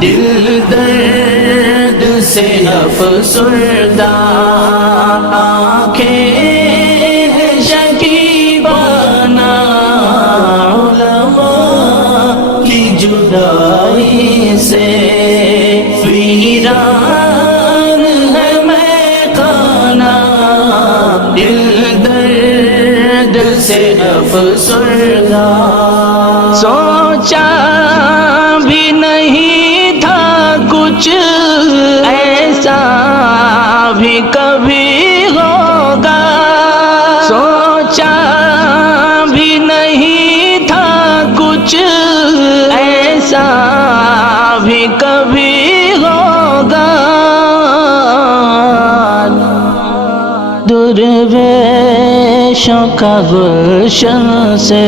دل درد سے افسردہ، آنکھیں شکیبانہ، علماء کی جدائی سے ویران ہے میخانہ، دل درد سے افسردہ۔ سوچا بھی نہیں تھا کچھ ایسا بھی کبھی ہوگا، سوچا بھی نہیں تھا کچھ ایسا بھی کبھی ہوگا، درویشوں کا گلشن سے